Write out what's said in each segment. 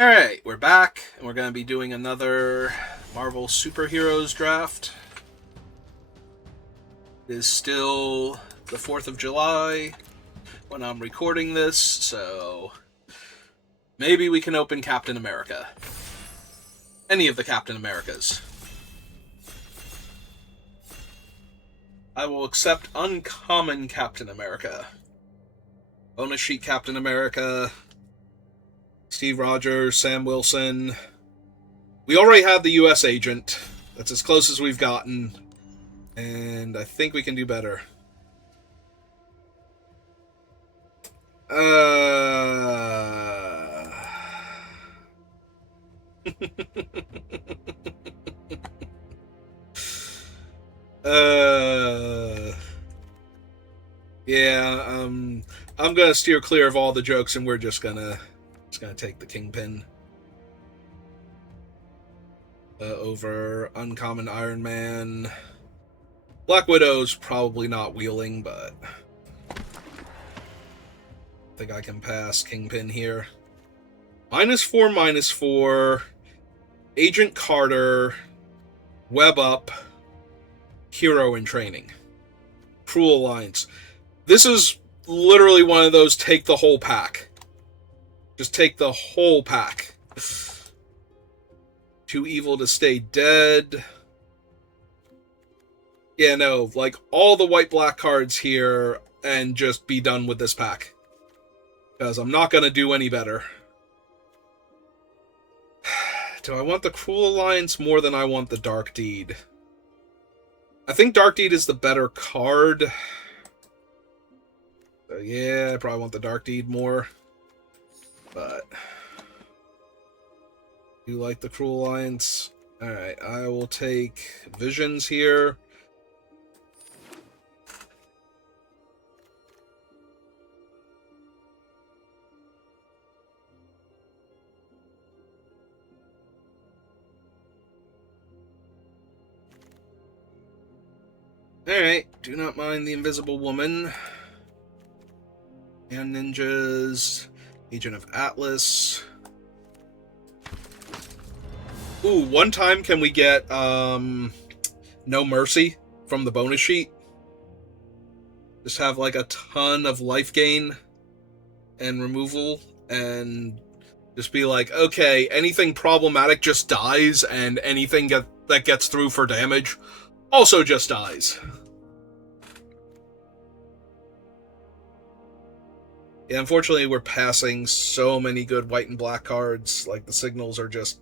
Alright, we're back, and we're going to be doing another Marvel Superheroes draft. It is still the 4th of July when I'm recording this, so maybe we can open Captain America. Any of the Captain Americas. I will accept Uncommon Captain America. Bonus Sheet Captain America. Steve Rogers, Sam Wilson. We already have the U.S. agent. That's as close as we've gotten. And I think we can do better. uh... Yeah, I'm gonna steer clear of all the jokes, and we're just gonna take the Kingpin over Uncommon Iron Man. Black Widow's probably not wheeling, but I think I can pass Kingpin here. -4/-4. Agent Carter, Web Up, Hero in Training. Cruel Alliance. This is literally one of those take the whole pack. Just take the whole pack. Too Evil to Stay Dead. Yeah, no, like all the white-black cards here and just be done with this pack. Because I'm not going to do any better. Do I want the Cruel Alliance more than I want the Dark Deed? I think Dark Deed is the better card. So yeah, I probably want the Dark Deed more. But you like the Cruel Alliance? Alright, I will take Visions here. Alright, do not mind the Invisible Woman. And Ninjas. Agent of Atlas. Ooh, one time can we get No Mercy from the bonus sheet? Just have like a ton of life gain and removal, and just be like, okay, anything problematic just dies, and anything that gets through for damage also just dies. Yeah, unfortunately, we're passing so many good white and black cards. Like, the signals are just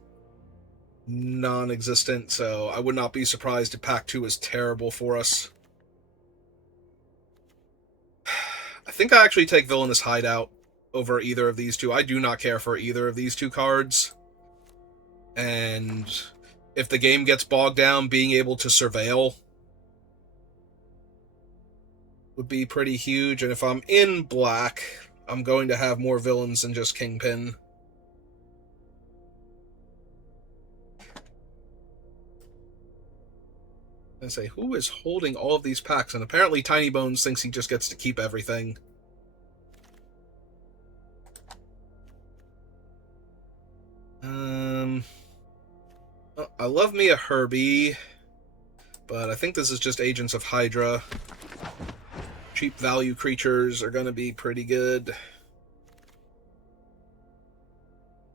non-existent, so I would not be surprised if Pack 2 is terrible for us. I think I actually take Villainous Hideout over either of these two. I do not care for either of these two cards. And if the game gets bogged down, being able to surveil would be pretty huge. And if I'm in black, I'm going to have more villains than just Kingpin. And say, who is holding all of these packs? And apparently Tiny Bones thinks he just gets to keep everything. I love me a Herbie, but I think this is just Agents of Hydra. Cheap value creatures are going to be pretty good.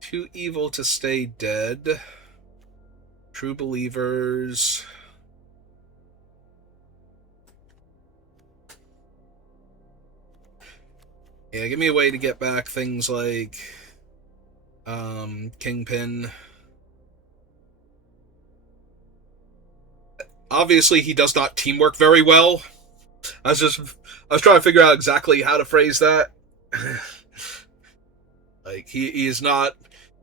Too Evil to Stay Dead. True Believers. Yeah, give me a way to get back things like Kingpin. Obviously, he does not teamwork very well. I was trying to figure out exactly how to phrase that. Like, he's not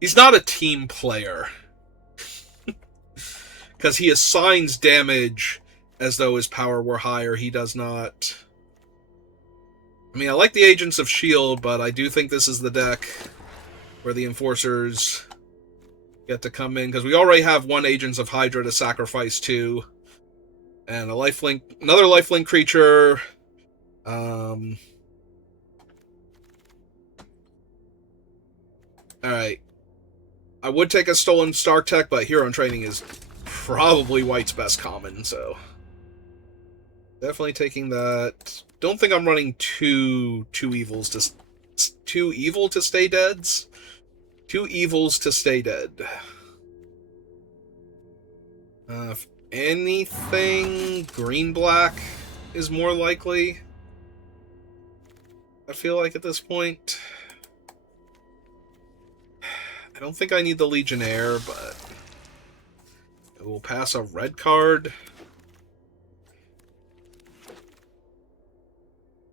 a team player. Because he assigns damage as though his power were higher. He does not. I mean, I like the Agents of S.H.I.E.L.D., but I do think this is the deck where the Enforcers get to come in, because we already have one Agents of Hydra to sacrifice to. And another lifelink creature. Alright. I would take a stolen Stark Tech, but Hero in Training is probably White's best common, so definitely taking that. Don't think I'm running two evil to stay deads. 2 evils to stay dead. If anything, green-black is more likely. I feel like at this point. I don't think I need the Legionnaire, but I will pass a red card.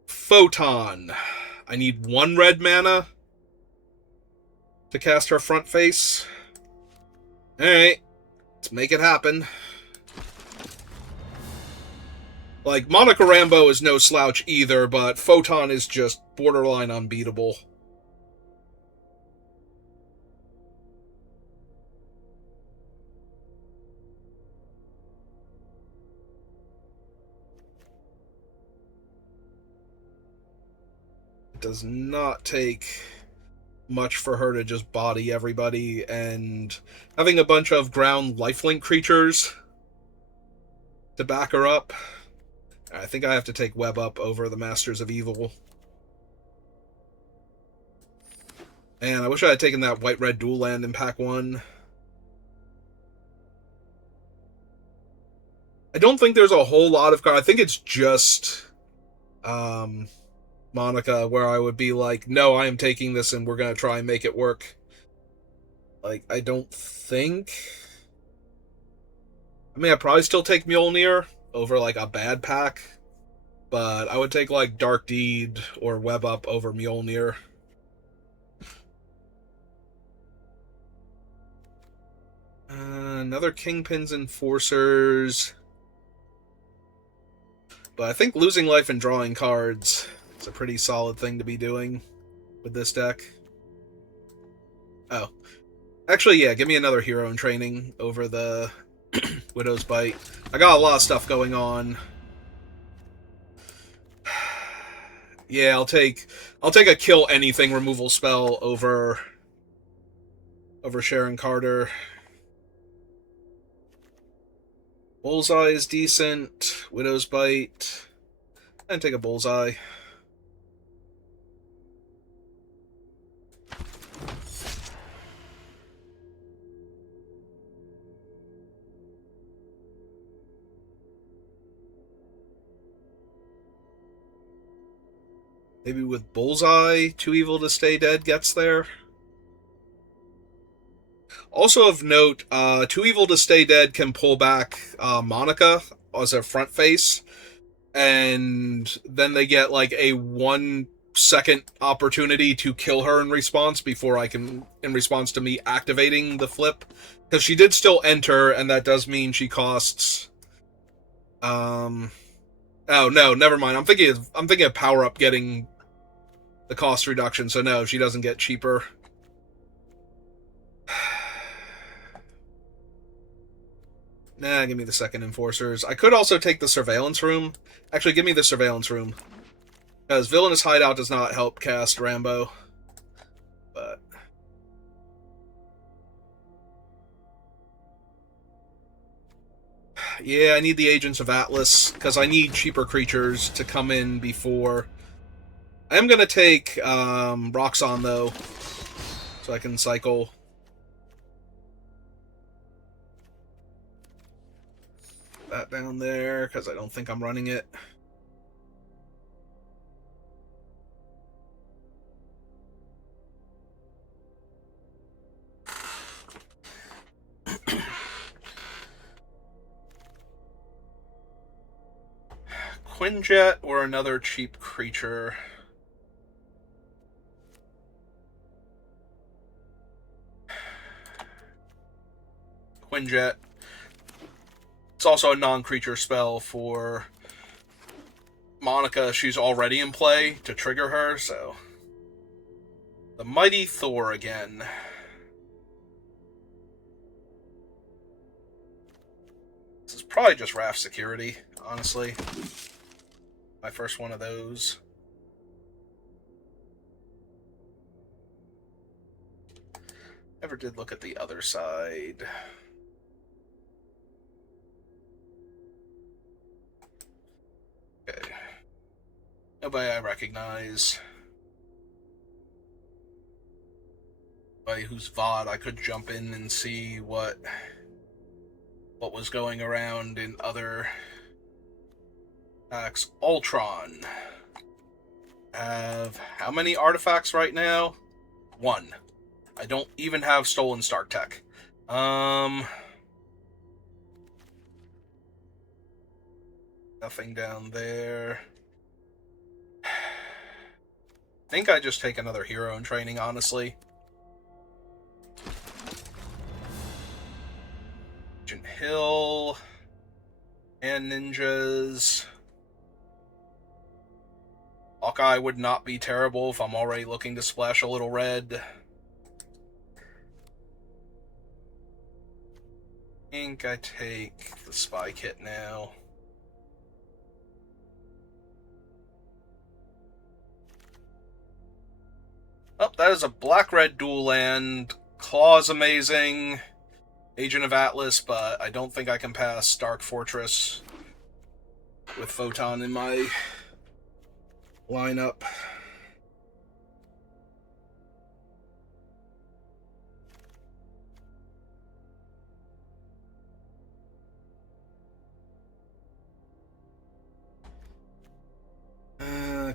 Photon. I need 1 red mana to cast her front face. Alright, let's make it happen. Like, Monica Rambeau is no slouch either, but Photon is just borderline unbeatable. It does not take much for her to just body everybody, and having a bunch of ground lifelink creatures to back her up. I think I have to take Web up over the Masters of Evil. And I wish I had taken that white-red dual land in pack 1. I don't think there's a whole lot of cards. I think it's just Monica where I would be like, no, I am taking this and we're going to try and make it work. Like, I don't think... I mean, I'd probably still take Mjolnir over, like, a bad pack, but I would take, like, Dark Deed or Web Up over Mjolnir. Another Kingpin's Enforcers. But I think losing life and drawing cards is a pretty solid thing to be doing with this deck. Oh. Actually, yeah, give me another Hero in Training over the Widow's Bite. I got a lot of stuff going on. Yeah, I'll take a kill anything removal spell over Sharon Carter. Bullseye is decent. Widow's Bite. And take a Bullseye. Maybe with Bullseye, 2 evil to stay dead gets there. Also of note, 2 evil to stay dead can pull back Monica as a front face, and then they get like a 1-second opportunity to kill her in response in response to me activating the flip, because she did still enter, and that does mean she costs. Oh no, never mind. I'm thinking of Power Up getting the cost reduction, so no, she doesn't get cheaper. Nah, give me the second Enforcers. I could also take the Surveillance Room. Actually, give me the Surveillance Room. Because Villainous Hideout does not help cast Rambeau. But... yeah, I need the Agents of Atlas, because I need cheaper creatures to come in before... I am going to take Roxxon, though, so I can cycle... that down there, because I don't think I'm running it. Quinjet or another cheap creature. Quinjet. It's also a non-creature spell for Monica. She's already in play to trigger her, so... the Mighty Thor again. This is probably just Raft Security, honestly. My first one of those. Never did look at the other side. Okay. Nobody I recognize. Nobody whose VOD I could jump in and see what was going around in other packs. Ultron. Have how many artifacts right now? 1. I don't even have Stolen Stark Tech. Nothing down there. I think I just take another hero in training, honestly. Agent Hill. And ninjas. Hawkeye would not be terrible if I'm already looking to splash a little red. I think I take the spy kit now. Oh, that is a black-red dual land. Claw's amazing. Agent of Atlas, but I don't think I can pass Stark Fortress with Photon in my lineup.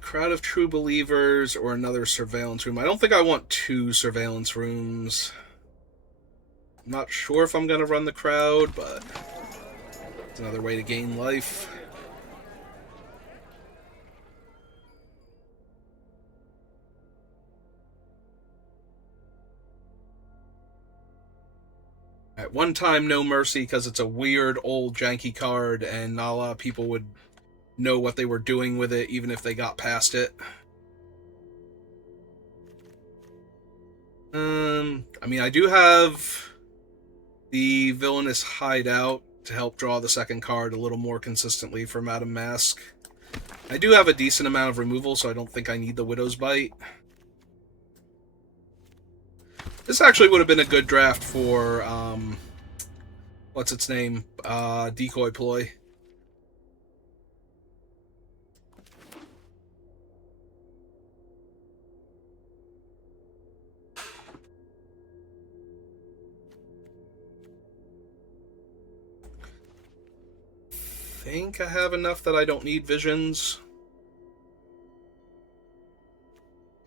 Crowd of True Believers or another surveillance room. I don't think I want 2 surveillance rooms. I'm not sure if I'm going to run the crowd, but it's another way to gain life. At one time, No Mercy, because it's a weird, old, janky card, and not a lot of people would know what they were doing with it, even if they got past it. I mean, I do have the Villainous Hideout to help draw the second card a little more consistently for Madame Mask. I do have a decent amount of removal, so I don't think I need the Widow's Bite. This actually would have been a good draft for, what's its name? Decoy Ploy. I think I have enough that I don't need visions.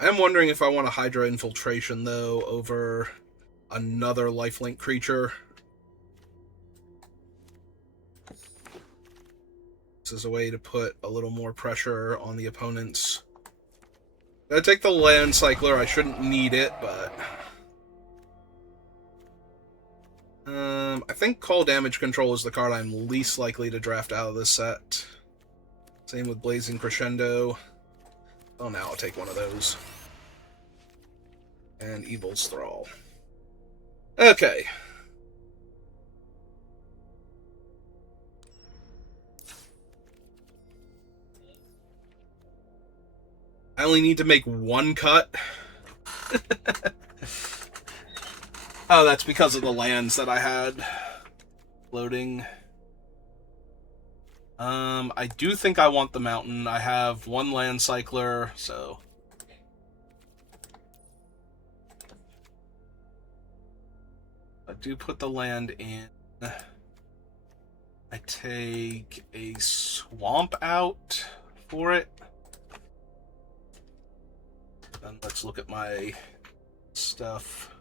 I am wondering if I want a Hydra Infiltration, though, over another lifelink creature. This is a way to put a little more pressure on the opponents. I take the Land Cycler. I shouldn't need it, but I think Call Damage Control is the card I'm least likely to draft out of this set. Same with Blazing Crescendo. Oh, now I'll take one of those. And Evil's Thrall. Okay. I only need to make 1 cut. Oh, that's because of the lands that I had loading. I do think I want the mountain. I have 1 land cycler, so I do put the land in. I take a swamp out for it. And let's look at my stuff.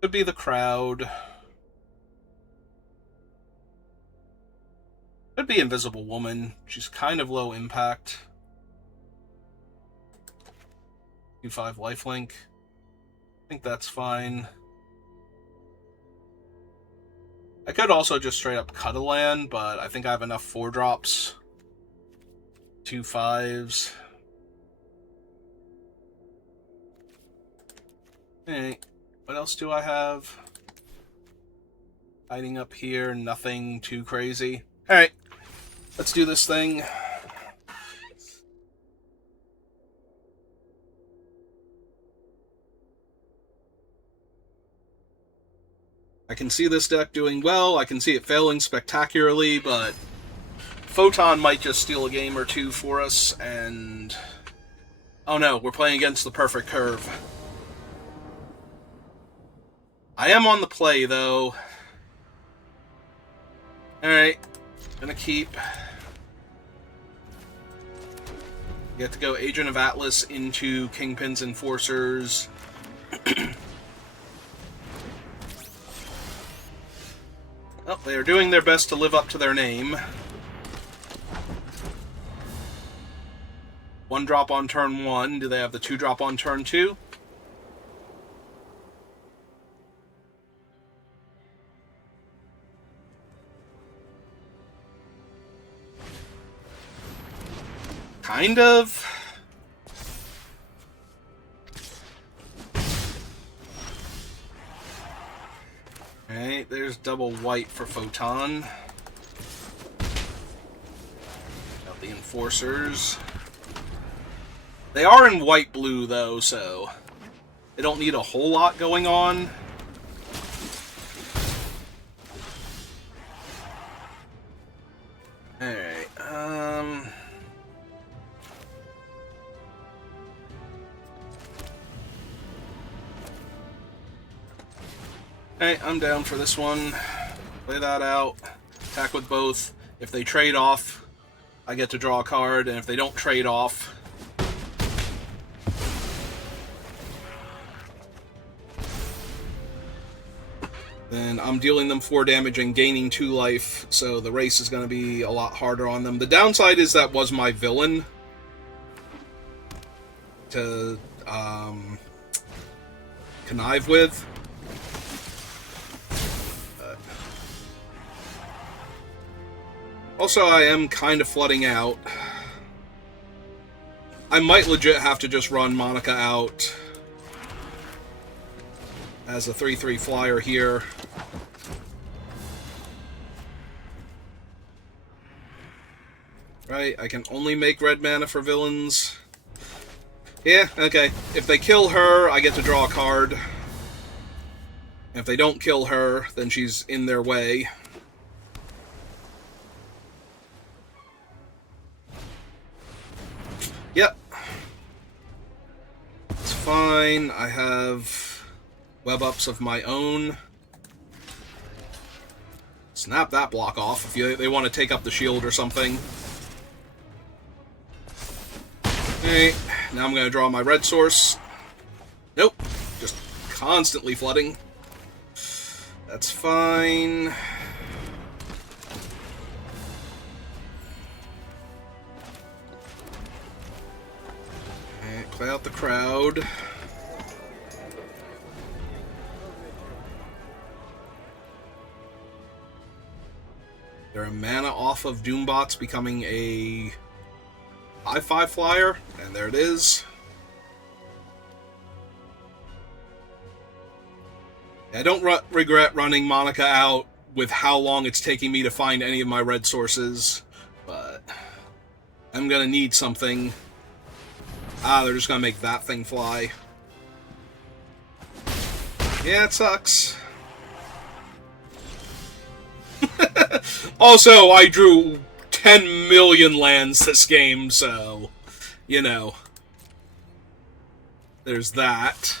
Could be the crowd. Could be Invisible Woman. She's kind of low impact. 2/5 lifelink. I think that's fine. I could also just straight up cut a land, but I think I have enough 4-drops. 2 5s. Hey, what else do I have? Hiding up here, nothing too crazy. Alright, let's do this thing. I can see this deck doing well, I can see it failing spectacularly, but Photon might just steal a game or two for us, and... Oh no, we're playing against the perfect curve. I am on the play, though. Alright, gonna keep. Get to go Agent of Atlas into Kingpin's Enforcers. Well, they are doing their best to live up to their name. 1 drop on turn 1. Do they have the 2 drop on turn 2? Kind of. Alright, there's double white for Photon. Got the Enforcers. They are in white-blue, though, so they don't need a whole lot going on. Alright, Alright, I'm down for this one. Play that out. Attack with both. If they trade off, I get to draw a card, and if they don't trade off... then I'm dealing them 4 damage and gaining 2 life, so the race is going to be a lot harder on them. The downside is that was my villain to connive with. Also, I am kind of flooding out. I might legit have to just run Monica out as a 3/3 flyer here. Right, I can only make red mana for villains. Yeah, okay. If they kill her, I get to draw a card. If they don't kill her, then she's in their way. Yep. It's fine. I have web-ups of my own. Snap that block off if they want to take up the shield or something. Alright, now I'm going to draw my red source. Nope. Just constantly flooding. That's fine. Play out the crowd. They're a mana off of Doombots becoming a 5/5 flyer, and there it is. I don't regret running Monica out with how long it's taking me to find any of my red sources, but I'm gonna need something. Ah, they're just gonna make that thing fly. Yeah, it sucks. Also, I drew 10 million lands this game, so, you know. There's that.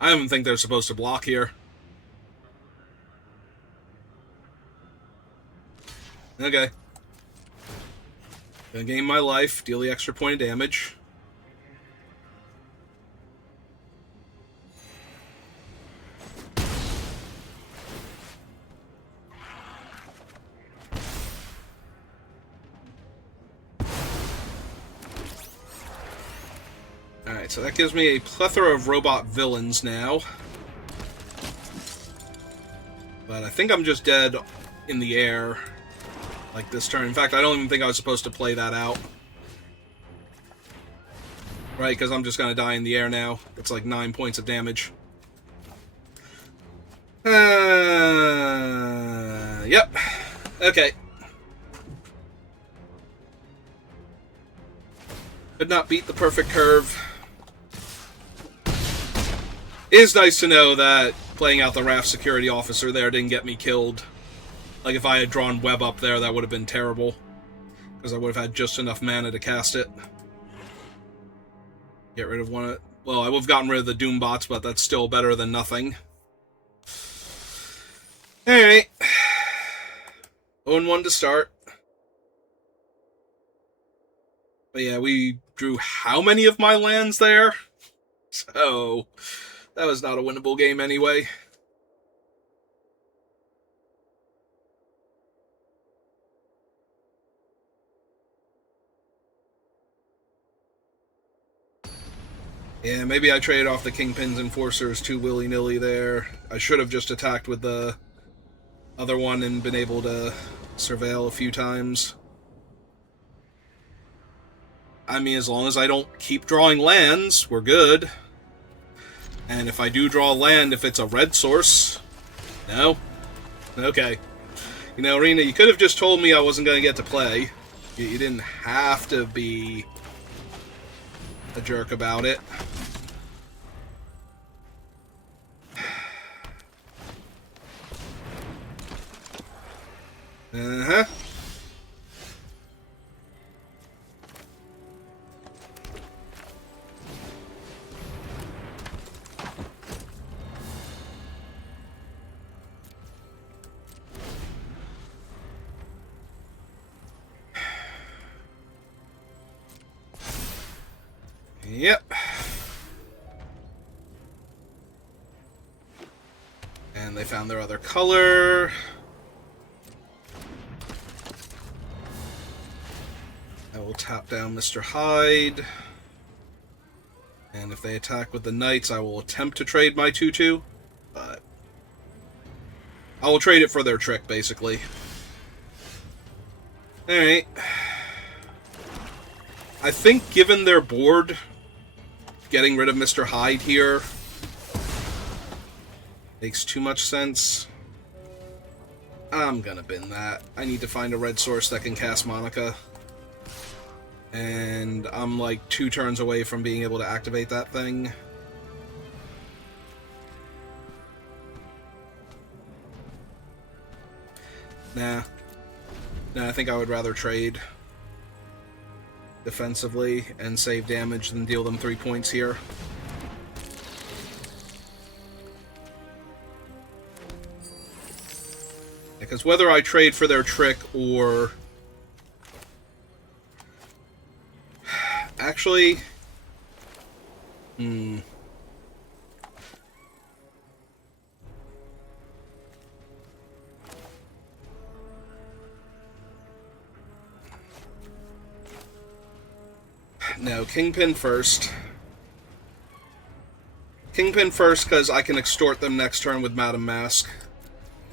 I don't even think they're supposed to block here. Okay. Gonna gain my life, deal the extra point of damage. Alright, so that gives me a plethora of robot villains now. But I think I'm just dead in the air. Like this turn. In fact, I don't even think I was supposed to play that out. Right, because I'm just going to die in the air now. It's like 9 points of damage. Yep. Okay. Could not beat the perfect curve. It is nice to know that playing out the raft security officer there didn't get me killed. Like, if I had drawn web up there, that would have been terrible. Because I would have had just enough mana to cast it. Get rid of one of... Well, I would have gotten rid of the Doom bots, but that's still better than nothing. Alright. 0-1 to start. But yeah, we drew how many of my lands there? So, that was not a winnable game anyway. Yeah, maybe I traded off the Kingpin's Enforcers too willy-nilly there. I should have just attacked with the other one and been able to surveil a few times. I mean, as long as I don't keep drawing lands, we're good. And if I do draw land, if it's a red source... No? Okay. You know, Rena, you could have just told me I wasn't going to get to play. You didn't have to be a jerk about it. Uh-huh. Yep. And they found their other color. I will tap down Mr. Hyde. And if they attack with the Knights, I will attempt to trade my 2/2. But I will trade it for their trick, basically. Alright. I think given their board, getting rid of Mr. Hyde here makes too much sense. I'm gonna bin that. I need to find a red source that can cast Monica. And I'm like 2 turns away from being able to activate that thing. Nah, I think I would rather trade defensively and save damage than deal them 3 points here. Because whether I trade for their trick or... Actually... No, Kingpin first. Kingpin first because I can extort them next turn with Madame Mask.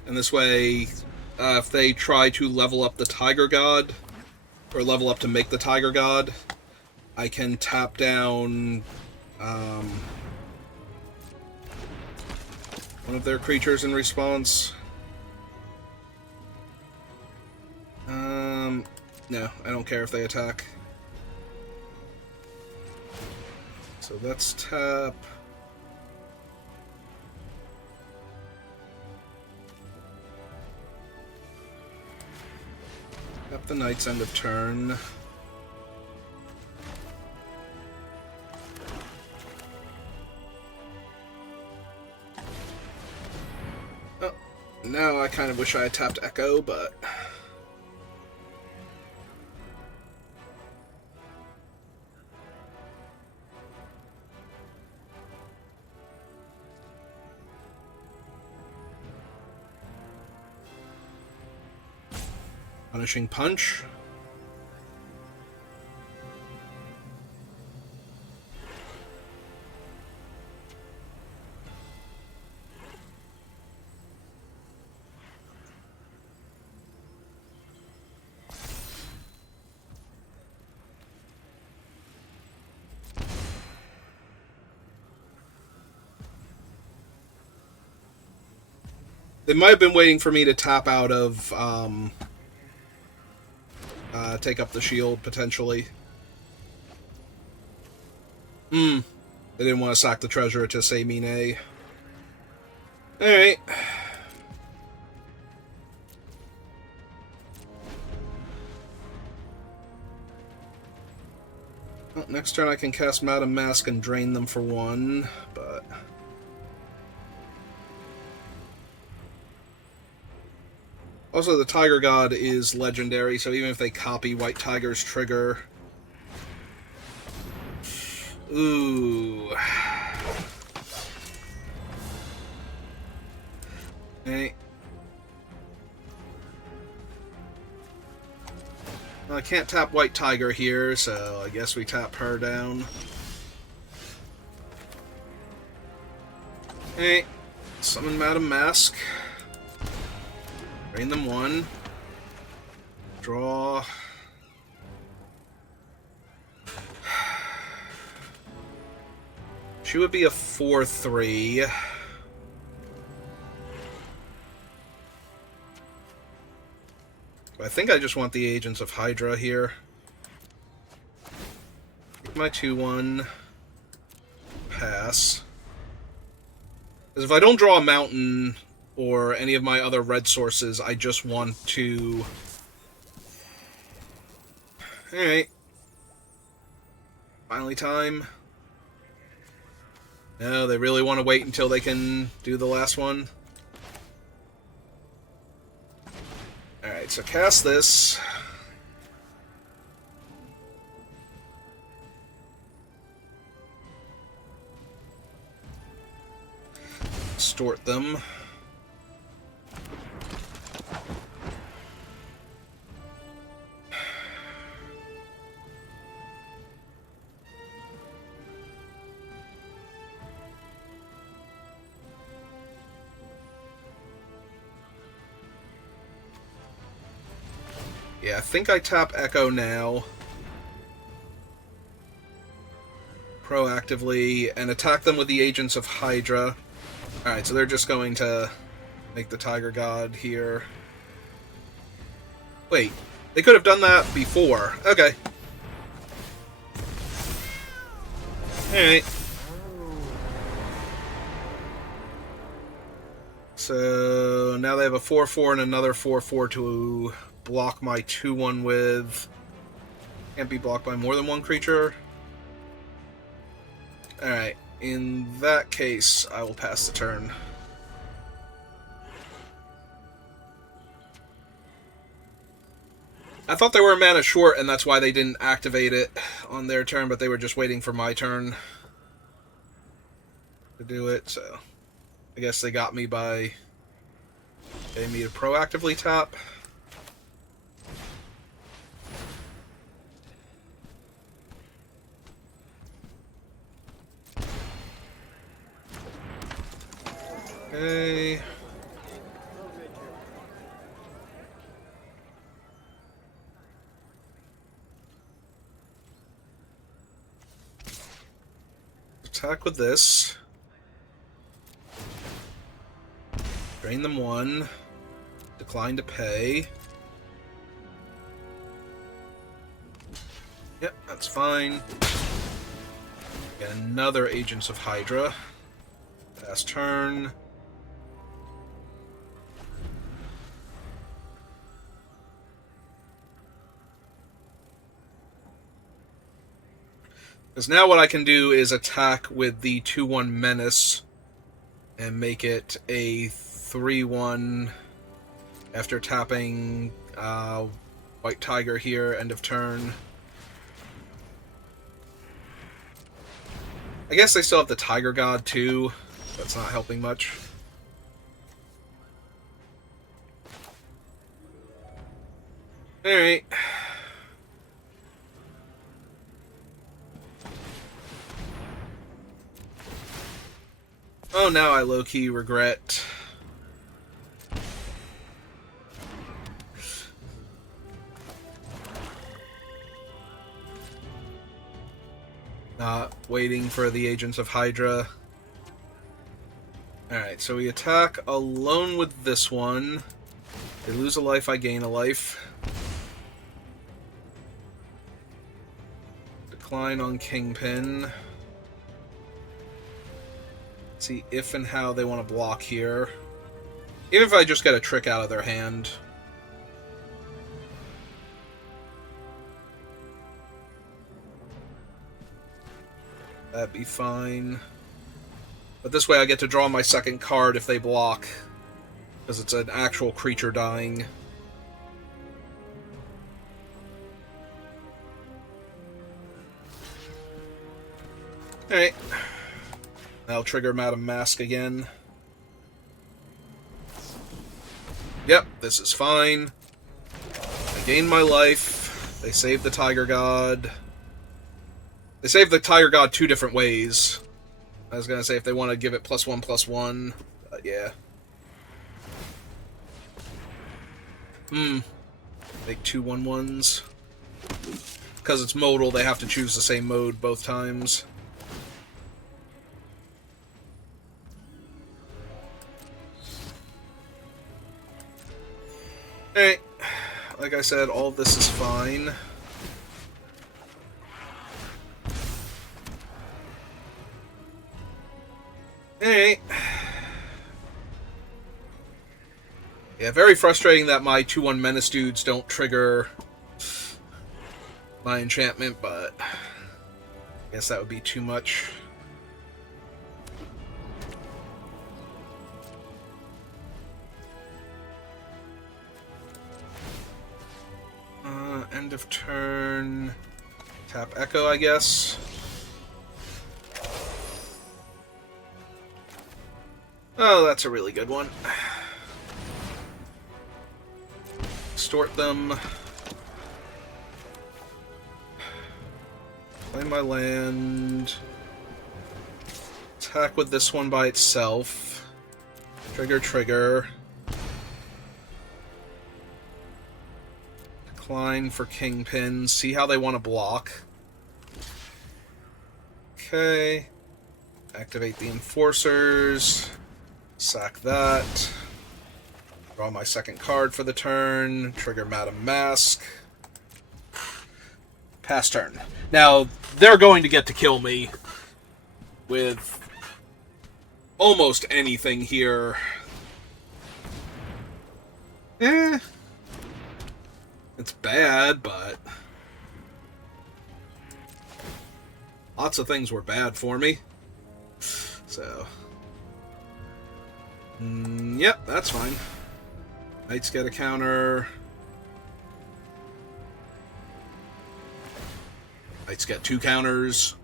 And this way, if they try to level up the Tiger God, or level up to make the Tiger God, I can tap down one of their creatures in response. No, I don't care if they attack. So let's tap. Tap the Knights end of turn. Oh, now I kind of wish I had tapped Echo, but... Punishing Punch. They might have been waiting for me to tap out of, take up the shield, potentially. They didn't want to sack the treasurer to say Mine. Alright. Well, next turn I can cast Madam Mask and drain them for 1, but... Also, the Tiger God is legendary, so even if they copy White Tiger's trigger... Ooh... Okay. Well, I can't tap White Tiger here, so I guess we tap her down. Okay. Summon Madam Mask. Drain them 1. Draw. She would be a 4/3. I think I just want the Agents of Hydra here. Take my 2/1. Pass. Because if I don't draw a mountain or any of my other red sources, I just want to... Alright. Finally time. No, they really want to wait until they can do the last one. Alright, so cast this. Distort them. Yeah, I think I tap Echo now. Proactively, and attack them with the Agents of Hydra. Alright, so they're just going to make the Tiger God here. Wait, they could have done that before. Okay. Alright. So now they have a 4/4 and another 4/4 to block my 2/1 with. Can't be blocked by more than one creature. Alright, in that case, I will pass the turn. I thought they were a mana short, and that's why they didn't activate it on their turn, but they were just waiting for my turn to do it, so I guess they got me by getting me to proactively tap. Okay. Attack with this. Drain them 1. Decline to pay. Yep, that's fine. Get another Agents of Hydra. Pass turn. Because now what I can do is attack with the 2/1 Menace and make it a 3/1 after tapping White Tiger here, end of turn. I guess they still have the Tiger God too. That's not helping much. Alright. Oh, now I low-key regret. Not waiting for the Agents of Hydra. Alright, so we attack alone with this one. They lose a life, I gain a life. Decline on Kingpin. See if and how they want to block here. Even if I just get a trick out of their hand. That'd be fine. But this way I get to draw my second card if they block. Because it's an actual creature dying. Alright. I'll trigger Madame Mask again. Yep, this is fine. I gain my life. They save the Tiger God. They save the Tiger God two different ways. I was gonna say if they want to give it +1/+1. But yeah. Make 2 1/1s. Because it's modal, they have to choose the same mode both times. Alright. Like I said, all of this is fine. Alright. Yeah, very frustrating that my 2/1 Menace dudes don't trigger my enchantment, but I guess that would be too much. End of turn. Tap Echo, I guess. Oh, that's a really good one. Extort them. Play my land. Attack with this one by itself. Trigger. Decline for Kingpin. See how they want to block. Okay. Activate the Enforcers. Sack that. Draw my second card for the turn. Trigger Madame Mask. Pass turn. Now, they're going to get to kill me with almost anything here. It's bad, but lots of things were bad for me. So, yep, that's fine. Knights get a counter. Knights get 2 counters.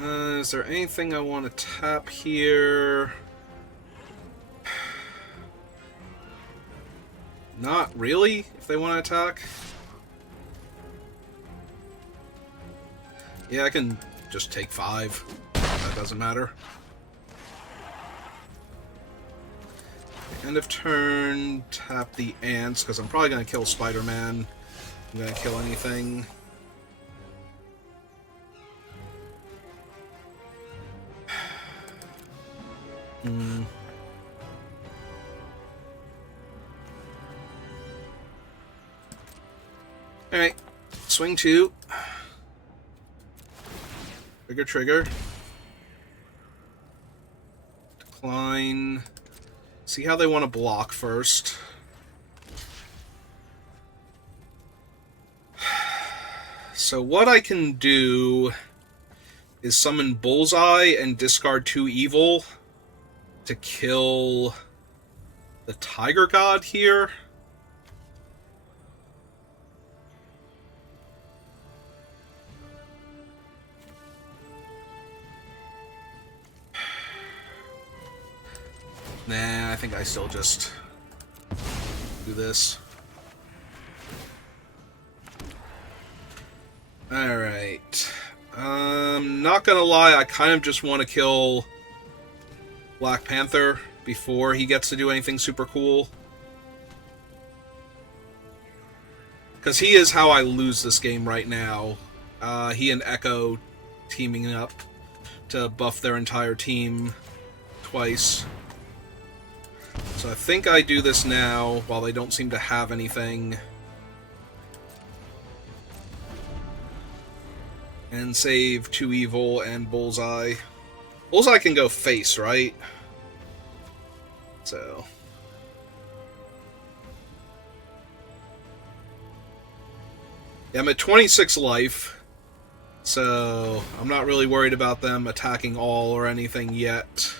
Is there anything I want to tap here? Not really, if they want to attack. Yeah, I can just take 5. That doesn't matter. End of turn, tap the ants, because I'm probably going to kill Spider-Man. I'm going to kill anything. Alright, swing 2. Trigger. Decline. See how they want to block first. So what I can do is summon Bullseye and discard 2 evil to kill the Tiger God here. Nah, I think I still just do this. Alright. Not gonna lie, I kind of just want to kill Black Panther before he gets to do anything super cool. Because he is how I lose this game right now. He and Echo teaming up to buff their entire team twice. So I think I do this now, while they don't seem to have anything. And save 2 evil and Bullseye. Bullseye can go face, right? So... yeah, I'm at 26 life. So, I'm not really worried about them attacking all or anything yet.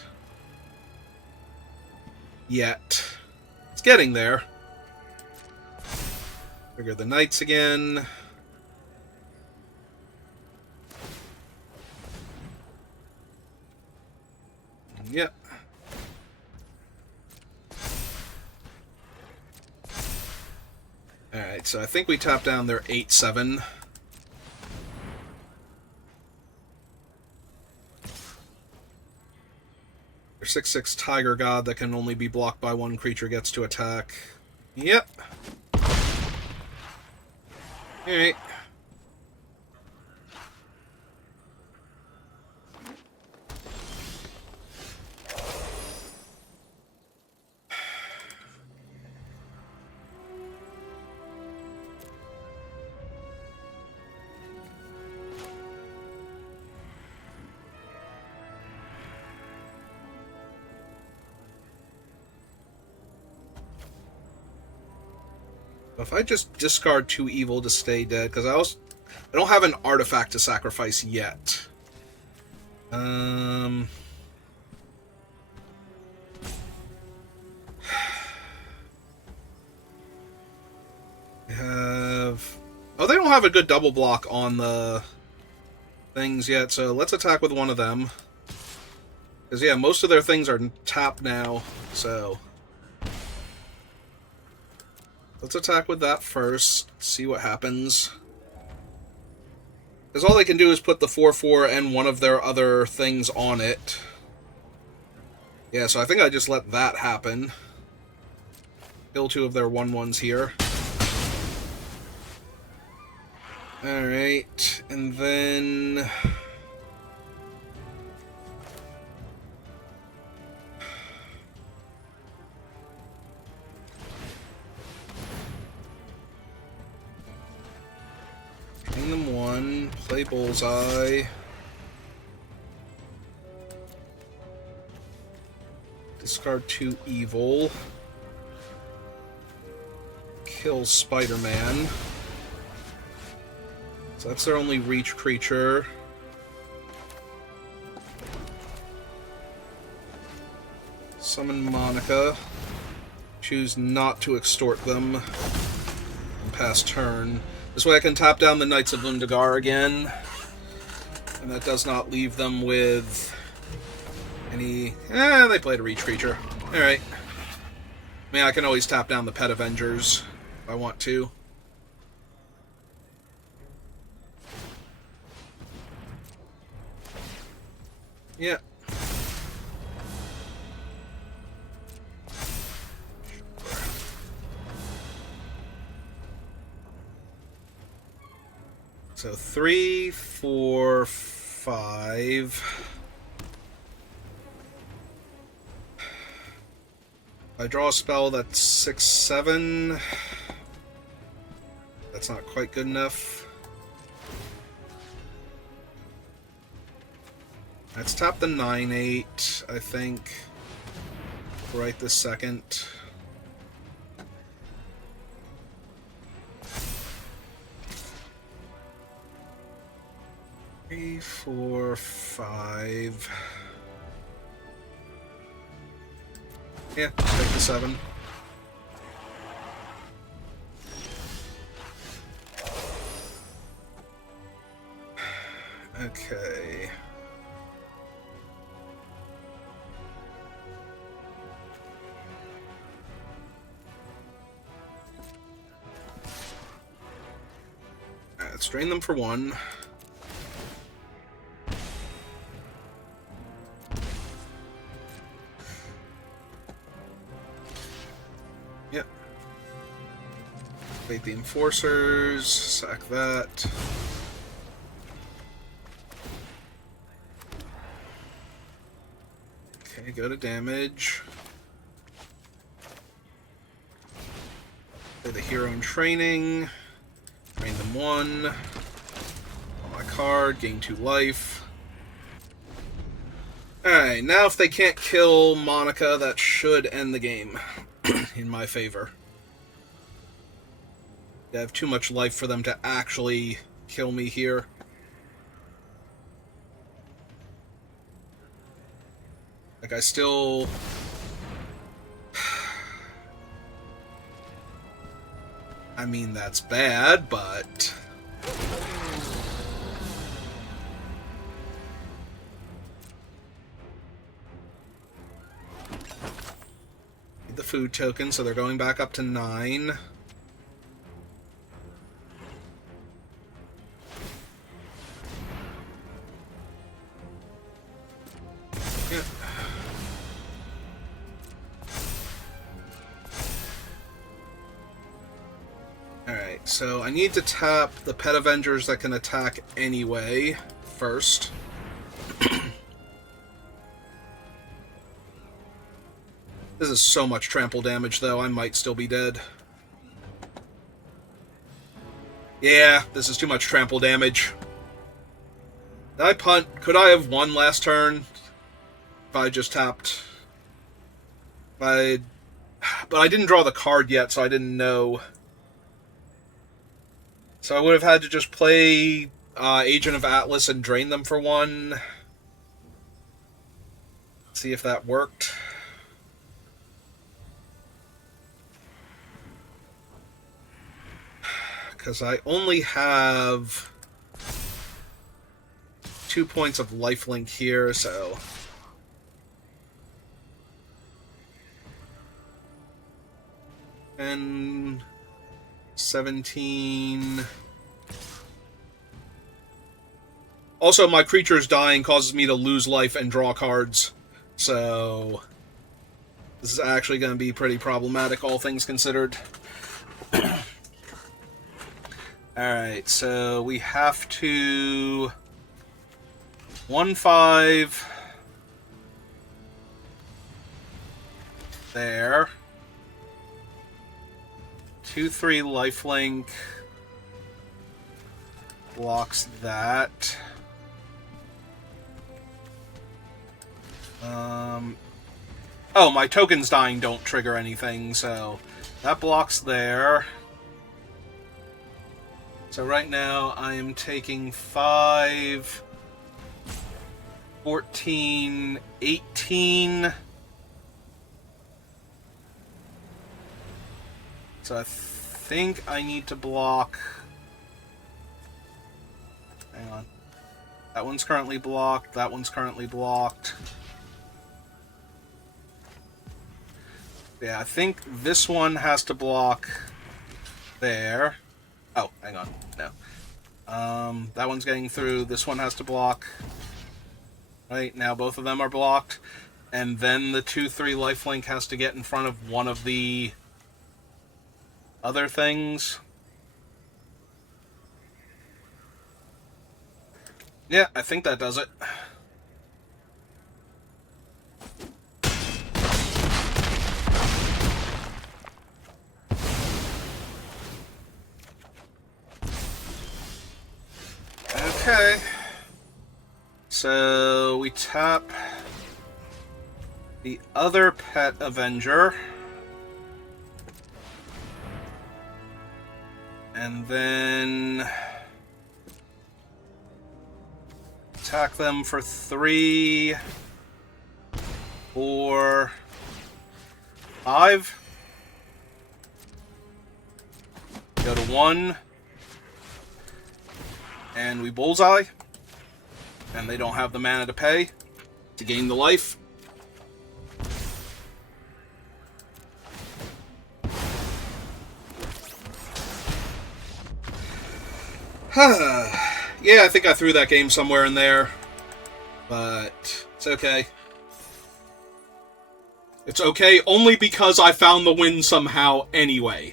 It's getting there. Trigger the Knights again. Yep. Alright, so I think we tap down their 8-7. Their 6-6 Tiger God that can only be blocked by one creature gets to attack. Yep. Alright. If I just discard 2 evil to stay dead, because I don't have an artifact to sacrifice yet. I have... oh, they don't have a good double block on the things yet, so let's attack with one of them. Because, yeah, most of their things are tapped now, so... let's attack with that first, see what happens. Because all they can do is put the 4/4 and one of their other things on it. Yeah, so I think I just let that happen. Kill 2 of their 1/1s here. Alright, and then... bring them 1, play Bullseye. Discard 2 evil. Kill Spider-Man. So that's their only reach creature. Summon Monica. Choose not to extort them. And pass turn. This way I can tap down the Knights of Lundagar again. And that does not leave them with any... they played a reach creature. Alright. I mean, I can always tap down the Pet Avengers if I want to. Yeah. So 3, 4, 5. I draw a spell that's 6, 7. That's not quite good enough. Let's tap the 9/8, I think, right this second. 3, 4, 5. Yeah, take the 7. Okay. Let's drain them for 1. Yep. Activate the Enforcers, sack that. Okay, go to damage. Play the Hero in Training. Train them 1. All my card, gain 2 life. Alright, now if they can't kill Monica, that should end the game in my favor. I have too much life for them to actually kill me here. Like, I still... I mean, that's bad, but... Need the food token, so they're going back up to 9. Yeah. Alright, so I need to tap the Pet Avengers that can attack anyway first. This is so much trample damage, though. I might still be dead. Yeah, this is too much trample damage. Did I punt? Could I have won last turn if I just tapped? But I didn't draw the card yet, so I didn't know. So I would have had to just play Agent of Atlas and drain them for 1. See if that worked. Because I only have 2 points of lifelink here, so... And 17... Also, my creatures dying causes me to lose life and draw cards, so... This is actually going to be pretty problematic, all things considered. Alright, so we have to 1/5 there. 2/3 lifelink blocks that. Oh, my tokens dying don't trigger anything, so that blocks there. So right now I am taking 5, 14, 18. So I think I need to block... Hang on. That one's currently blocked. That one's currently blocked. Yeah, I think this one has to block there. Oh, hang on. No. That one's getting through. This one has to block. Right, now both of them are blocked. And then the 2/3 lifelink has to get in front of one of the other things. Yeah, I think that does it. Okay. So we tap the other Pet Avenger. And then attack them for 3, 4, 5. Go to 1. And we bullseye. And they don't have the mana to pay to gain the life. Yeah, I think I threw that game somewhere in there. But it's okay. It's okay only because I found the win somehow anyway.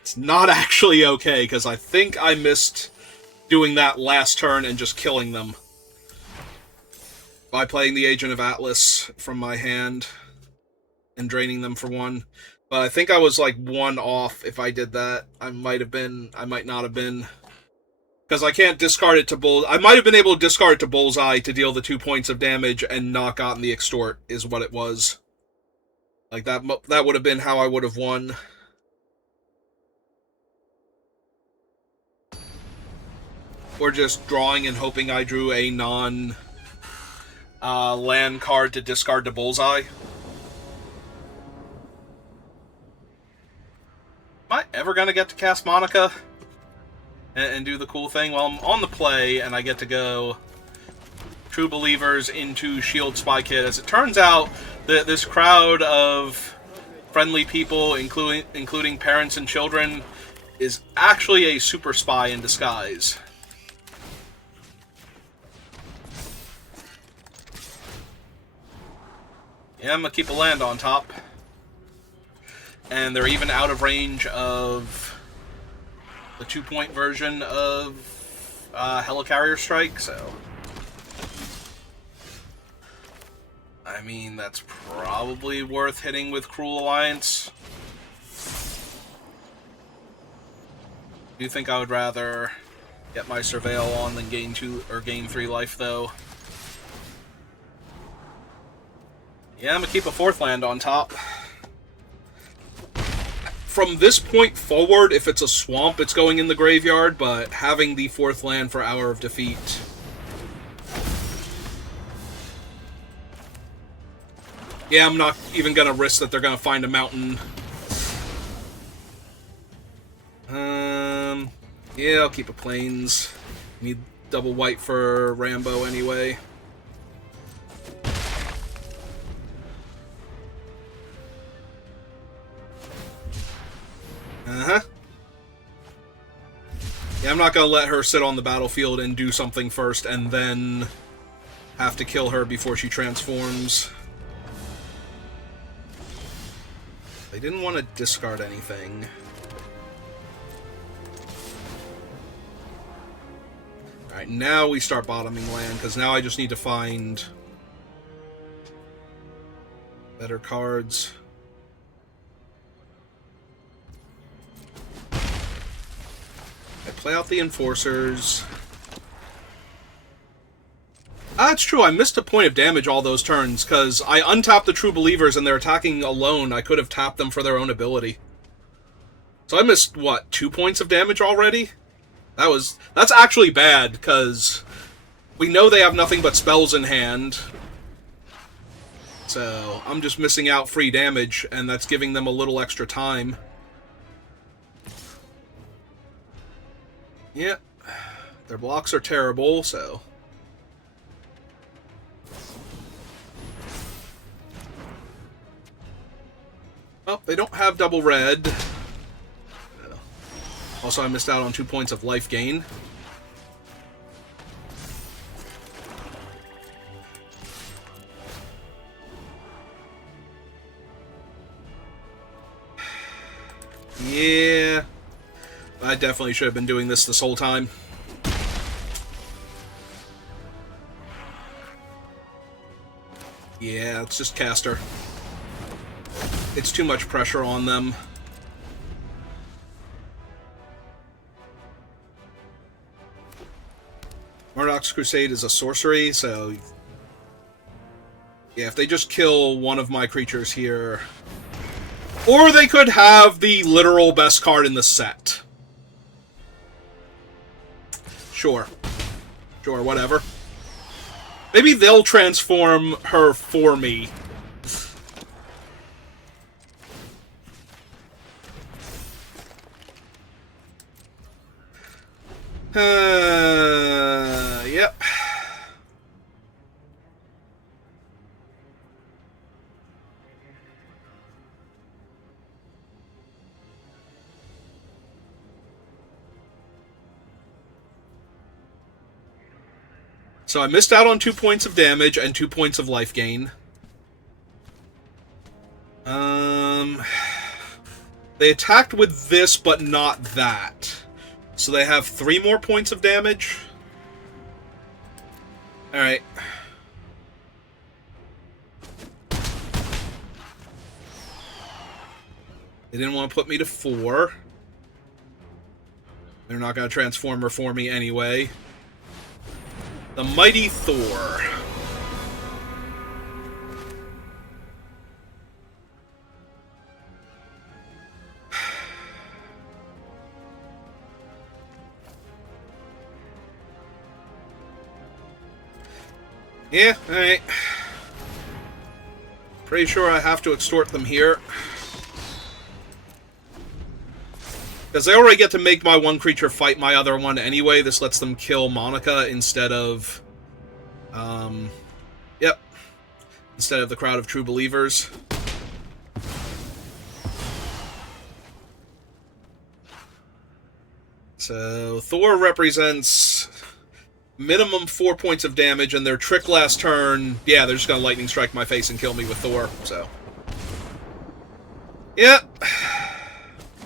It's not actually okay, because I think I missed doing that last turn and just killing them by playing the Agent of Atlas from my hand and draining them for 1. But I think I was like 1 off if I did that. I might not have been. Because I can't discard it to bull. I might have been able to discard it to Bullseye to deal the 2 points of damage and not gotten the extort, is what it was. Like, that would have been how I would have won. Or just drawing and hoping I drew a non land card to discard to Bullseye. Am I ever going to get to cast Monica and do the cool thing? Well, I'm on the play, and I get to go True Believers into Shield Spy Kit. As it turns out, this crowd of friendly people, including parents and children, is actually a super spy in disguise. Yeah, I'm going to keep a land on top. And they're even out of range of the 2-point version of Helicarrier Strike, so... I mean, that's probably worth hitting with Cruel Alliance. I do think I would rather get my Surveil on than gain 2 or gain 3 life, though. Yeah, I'm gonna keep a 4th land on top. From this point forward, if it's a swamp, it's going in the graveyard, but having the 4th land for Hour of Defeat. Yeah, I'm not even gonna risk that they're gonna find a mountain. Yeah, I'll keep a Plains. Need double white for Rambo anyway. Yeah, I'm not gonna let her sit on the battlefield and do something first and then have to kill her before she transforms. They didn't want to discard anything. Alright, now we start bottoming land, because now I just need to find better cards. I play out the Enforcers. That's true, I missed a point of damage all those turns, because I untapped the True Believers and they're attacking alone. I could have tapped them for their own ability. So I missed, what, 2 points of damage already? That's actually bad, because we know they have nothing but spells in hand. So I'm just missing out free damage, and that's giving them a little extra time. Yeah, their blocks are terrible, so... Oh, they don't have double red. Also, I missed out on 2 points of life gain. Yeah. I definitely should have been doing this whole time. Yeah, it's just caster. It's too much pressure on them. Murdoch's Crusade is a sorcery, so... yeah, if they just kill one of my creatures here... Or they could have the literal best card in the set. Sure. Sure, whatever. Maybe they'll transform her for me. Yep. So I missed out on 2 points of damage and 2 points of life gain. They attacked with this, but not that. So they have 3 more points of damage. Alright. They didn't want to put me to 4. They're not going to transform her for me anyway. The Mighty Thor. Yeah, alright. Pretty sure I have to extort them here. Because they already get to make my one creature fight my other one anyway. This lets them kill Monica instead of... Yep. Instead of the Crowd of True Believers. So, Thor represents minimum 4 points of damage, and their trick last turn, yeah, they're just gonna lightning strike my face and kill me with Thor, so. Yeah.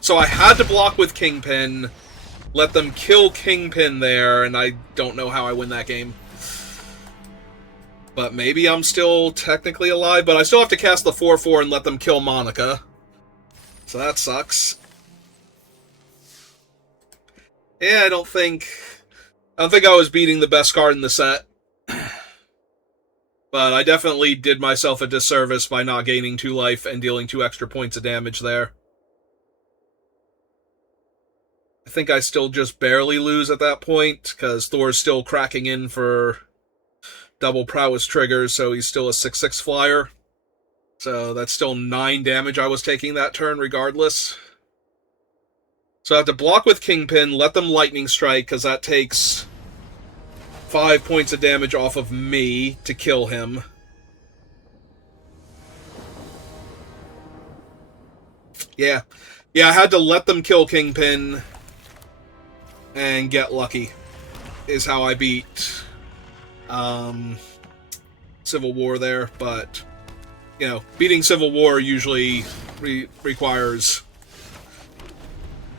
So I had to block with Kingpin, let them kill Kingpin there, and I don't know how I win that game. But maybe I'm still technically alive, but I still have to cast the 4/4 and let them kill Monica. So that sucks. Yeah, I don't think I was beating the best card in the set. But I definitely did myself a disservice by not gaining 2 life and dealing 2 extra points of damage there. I think I still just barely lose at that point, because Thor's still cracking in for double prowess triggers, so he's still a 6/6 flyer. So that's still 9 damage I was taking that turn regardless. So I have to block with Kingpin, let them lightning strike, because that takes 5 points of damage off of me to kill him. Yeah. Yeah, I had to let them kill Kingpin and get lucky, is how I beat Civil War there, but, you know, beating Civil War usually requires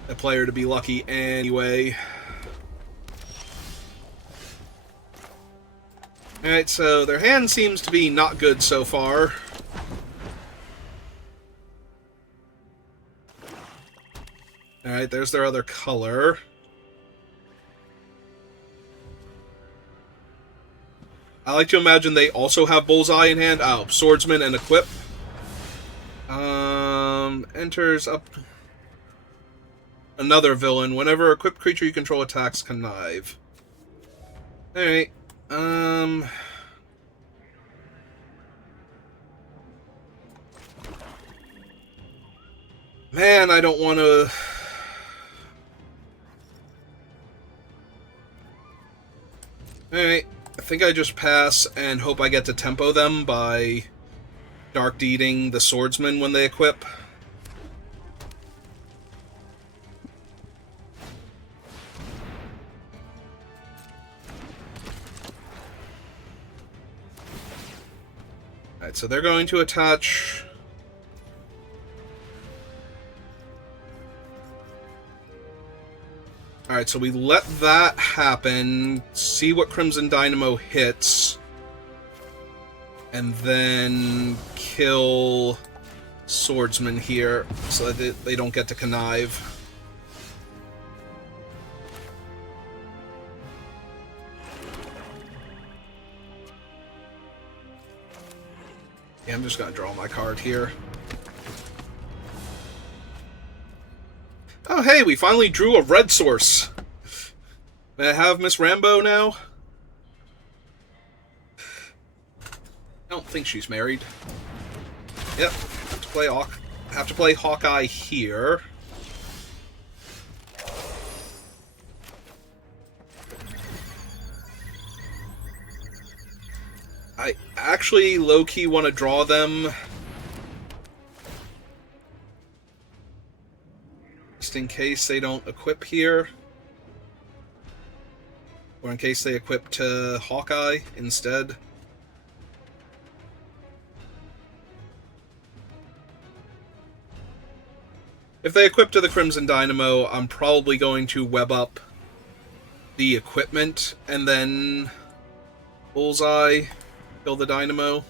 a player to be lucky anyway. Alright, so their hand seems to be not good so far. Alright, there's their other color. I like to imagine they also have Bullseye in hand. Oh, Swordsman and Equip. Enters up... Another villain. Whenever equipped creature you control attacks, connive. Alright. Man, I don't want to... Alright. I think I just pass and hope I get to tempo them by Dark Deeding the Swordsman when they equip. Alright, so they're going to attach... Alright, so we let that happen, see what Crimson Dynamo hits, and then kill Swordsman here, so that they don't get to connive. Yeah, I'm just gonna draw my card here. Oh, hey, we finally drew a red source. May I have Miss Rambo now? I don't think she's married. Yep, have to play Hawkeye here. I actually low-key want to draw them just in case they don't equip here. Or in case they equip to Hawkeye instead. If they equip to the Crimson Dynamo, I'm probably going to web up the equipment and then Bullseye, kill the Dynamo,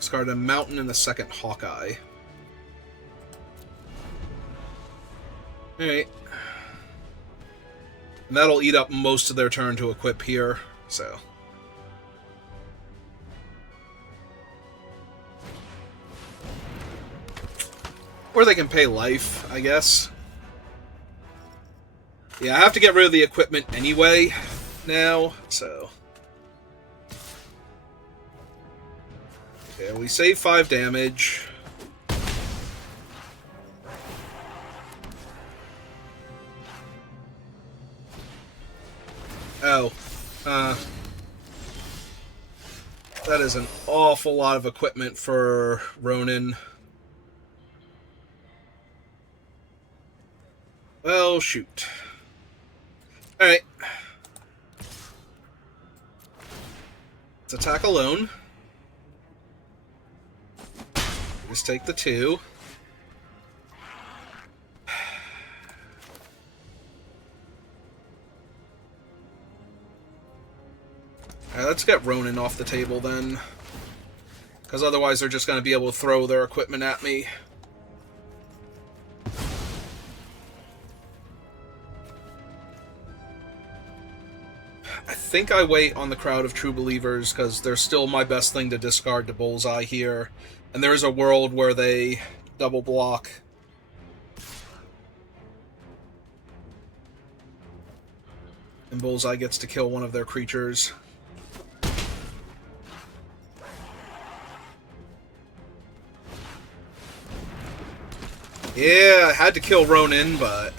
discard a Mountain and a second Hawkeye. Alright. And that'll eat up most of their turn to equip here, so... Or they can pay life, I guess. Yeah, I have to get rid of the equipment anyway now, so... Yeah, we save 5 damage. Oh. That is an awful lot of equipment for Ronin. Well, shoot. Alright. Let's attack alone. Just take the 2. Alright, let's get Ronin off the table then. Because otherwise they're just going to be able to throw their equipment at me. I think I wait on the Crowd of True Believers because they're still my best thing to discard to Bullseye here. And there is a world where they double block. And Bullseye gets to kill one of their creatures. Yeah, I had to kill Ronin, but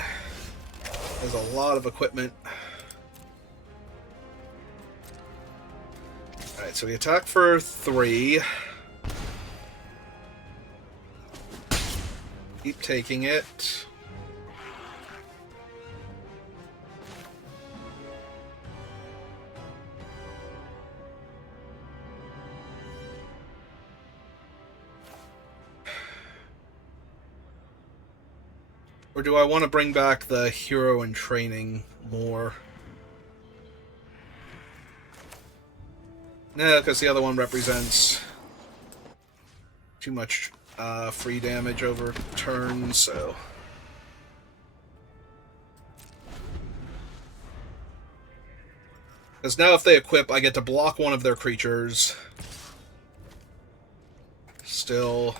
there's a lot of equipment. Alright, so we attack for 3. Keep taking it. Or do I want to bring back the hero in training more? No, because the other one represents too much free damage over turns, so... Because now if they equip, I get to block one of their creatures. Still...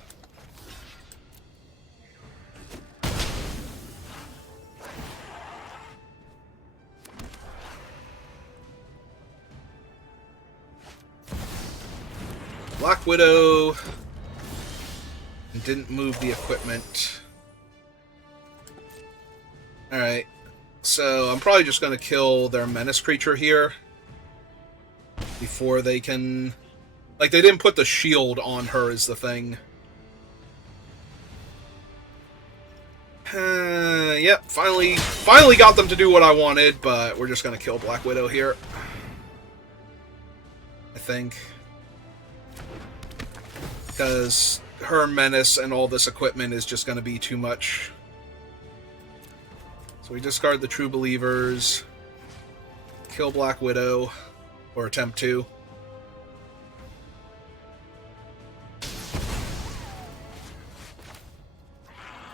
Black Widow didn't move the equipment. Alright, so I'm probably just going to kill their menace creature here before they can... Like, they didn't put the shield on her is the thing. Yep, finally got them to do what I wanted, but we're just going to kill Black Widow here. I think. Because her menace and all this equipment is just going to be too much. So we discard the True Believers, kill Black Widow, or attempt to.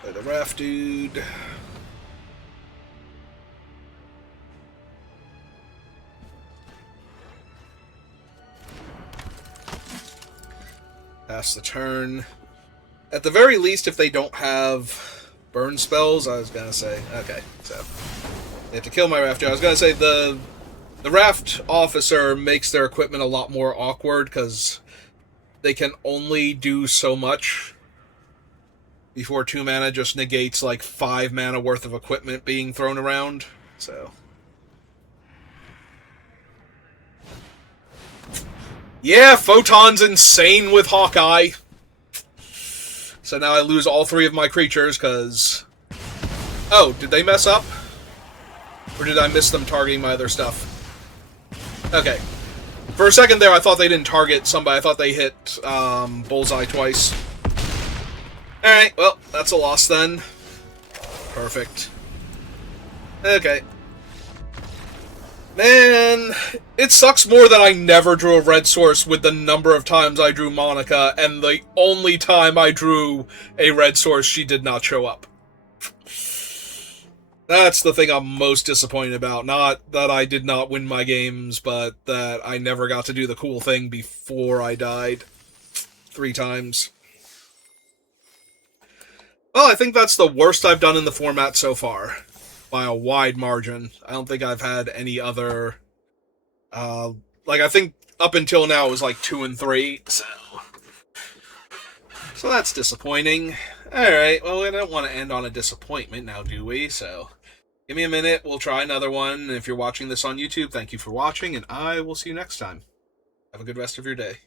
Play the Raft Dude. Pass the turn. At the very least, if they don't have burn spells, I was gonna say. Okay, so they have to kill my Raft. I was gonna say the Raft Officer makes their equipment a lot more awkward because they can only do so much before 2 mana just negates like 5 mana worth of equipment being thrown around. So. Yeah, Photon's insane with Hawkeye. So now I lose all 3 of my creatures, because... Oh, did they mess up? Or did I miss them targeting my other stuff? Okay. For a second there, I thought they didn't target somebody. I thought they hit Bullseye twice. Alright, well, that's a loss then. Perfect. Okay. Man, it sucks more that I never drew a red source with the number of times I drew Monica, and the only time I drew a red source, she did not show up. That's the thing I'm most disappointed about. Not that I did not win my games, but that I never got to do the cool thing before I died 3 times. Well, I think that's the worst I've done in the format so far, by a wide margin. I don't think I've had any other. Like, I think up until now it was like 2 and 3, so that's disappointing. Alright, well, we don't want to end on a disappointment now, do we? So, give me a minute, we'll try another one. And if you're watching this on YouTube, thank you for watching, and I will see you next time. Have a good rest of your day.